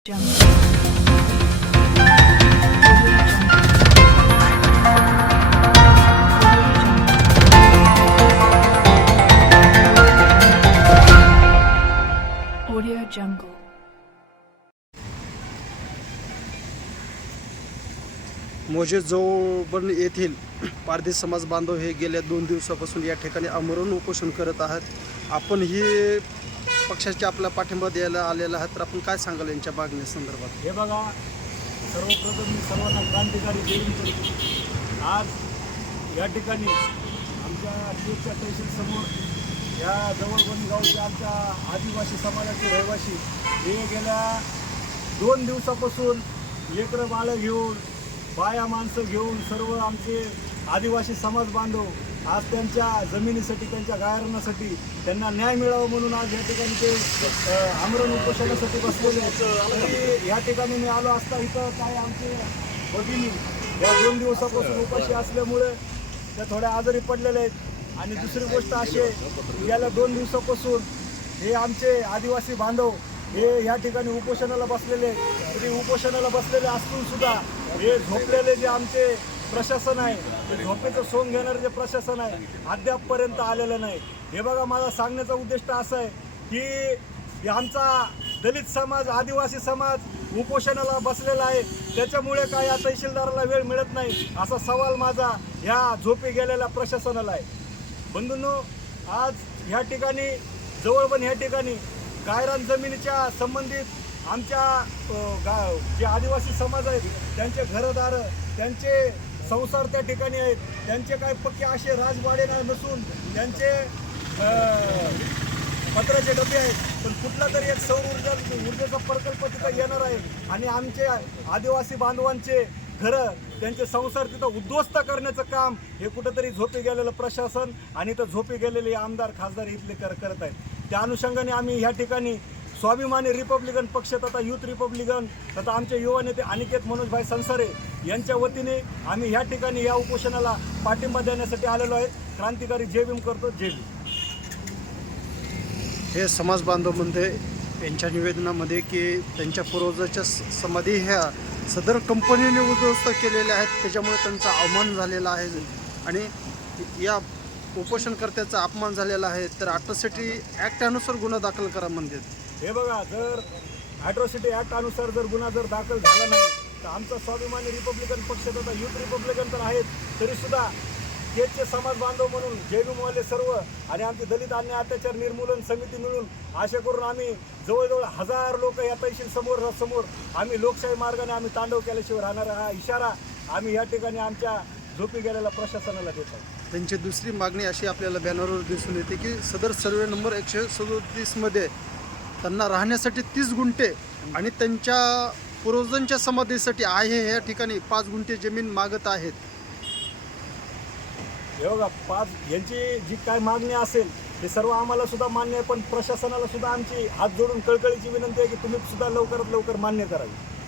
Audio Jungle. मोजे जोबण येथील पारधी समाज बांधव हे गेल्या दोन दिवसापासून या ठिकाणी अमरुण उपोषण करत आहेत आपण ही पक्षाचे आपला पाठिंबा द्यायला आलेला आहात तर आपण काय सांगाल यांच्या मागण्या संदर्भात हे बघा सर्वप्रथम मी सर्वांना क्रांतिकारी देवी आज या ठिकाणी आमच्या तहसील समोर या जवळवणी गावच्या आमच्या आदिवासी समाजाचे रहिवासी हे गेल्या दोन दिवसापासून लेकरं बाळं घेऊन बाया माणसं घेऊन सर्व आमचे आदिवासी समाज बांधव आज त्यांच्या जमिनीसाठी त्यांच्या गायरणासाठी त्यांना न्याय मिळावा म्हणून आज या ठिकाणी ते आमरण उपोषणासाठी बसलेले आणि या ठिकाणी मी आलो असता इथं काय आमचे भगिनी या दोन दिवसापासून उपाशी असल्यामुळे त्या थोड्या आजारी पडलेल्या आहेत आणि दुसरी गोष्ट अशी आहे याला दोन दिवसापासून हे आमचे आदिवासी बांधव हे या ठिकाणी उपोषणाला बसलेले आहेत तरी उपोषणाला बसलेले असून सुद्धा हे झोपलेले जे आमचे प्रशासन आहे झोपेचं सोंग घेणारं जे प्रशासन आहे अद्यापपर्यंत आलेलं नाही हे बघा माझा सांगण्याचा उद्दिष्ट असं आहे की आमचा दलित समाज आदिवासी समाज उपोषणाला बसलेला आहे त्याच्यामुळे काय या तहसीलदाराला वेळ मिळत नाही असा सवाल माझा ह्या झोपी गेलेल्या प्रशासनाला आहे बंधूंनो आज ह्या ठिकाणी जवळ पण ह्या ठिकाणी गायरान जमिनीच्या संबंधित आमच्या गा जे आदिवासी समाज आहेत त्यांचे घरदारं त्यांचे संसार त्या ठिकाणी आहेत त्यांचे काय पक्के असे राजवाडे नसून त्यांचे पत्राचे डबे आहेत पण कुठला तरी एक सौर ऊर्जा ऊर्जेचा प्रकल्प तिथं येणार आहे आणि आमचे आदिवासी बांधवांचे घरं त्यांचे संसार तिथं उद्ध्वस्त करण्याचं काम हे कुठंतरी झोपी गेलेलं प्रशासन आणि इथं झोपी गेलेले आमदार खासदार इथले कर करत आहेत त्या अनुषंगाने आम्ही ह्या ठिकाणी स्वाभिमानी रिपब्लिकन पक्ष तथा युथ रिपब्लिकन तथा आमचे युवा नेते अनिकेत मनोजभाई संसारे यांच्या वतीने आम्ही या ठिकाणी या उपोषणाला पाठिंबा देण्यासाठी आलेलो आहे क्रांतिकारी जे भीम करतो जे भीम हे समाज बांधव म्हणते यांच्या निवेदनामध्ये की त्यांच्या पूर्वजाच्या समाधी ह्या सदर कंपनीने उद्ध्वस्त केलेल्या आहेत त्याच्यामुळे त्यांचा अवमान झालेला आहे आणि या उपोषणकर्त्याचा अपमान झालेला आहे तर अट्रॉसिटी ॲक्टानुसार गुन्हा दाखल करा म्हणतात हे बघा जर ॲट्रॉसिटी ॲक्ट अनुसार जर गुन्हा जर दाखल झाला नाही तर आमचा स्वाभिमानी रिपब्लिकन पक्ष तथा युथ रिपब्लिकन तर आहेत तरीसुद्धा केजचे समाज बांधव म्हणून मोहल्ले सर्व आणि आमची दलित अन्य अत्याचार निर्मूलन समिती मिळून असे करून आम्ही जवळजवळ हजार लोक या पैशील समोर समोर आम्ही लोकशाही मार्गाने आम्ही तांडव केल्याशिवाय राहणार हा इशारा आम्ही या ठिकाणी आमच्या झोपी गेलेल्या प्रशासनाला देतो त्यांची दुसरी मागणी अशी आपल्याला बॅनरवर दिसून येते की सदर सर्वे नंबर एकशे सदोतीसमध्ये त्यांना राहण्यासाठी तीस गुंठे आणि त्यांच्या पूर्वजांच्या समाधीसाठी आहे या ठिकाणी पाच गुंठे जमीन मागत आहेत बघा पाच यांची जी काय मागणी असेल हे सर्व आम्हाला सुद्धा मान्य आहे पण प्रशासनाला सुद्धा आमची हात जोडून कळकळीची विनंती आहे की तुम्ही सुद्धा लवकरात लवकर मान्य करावी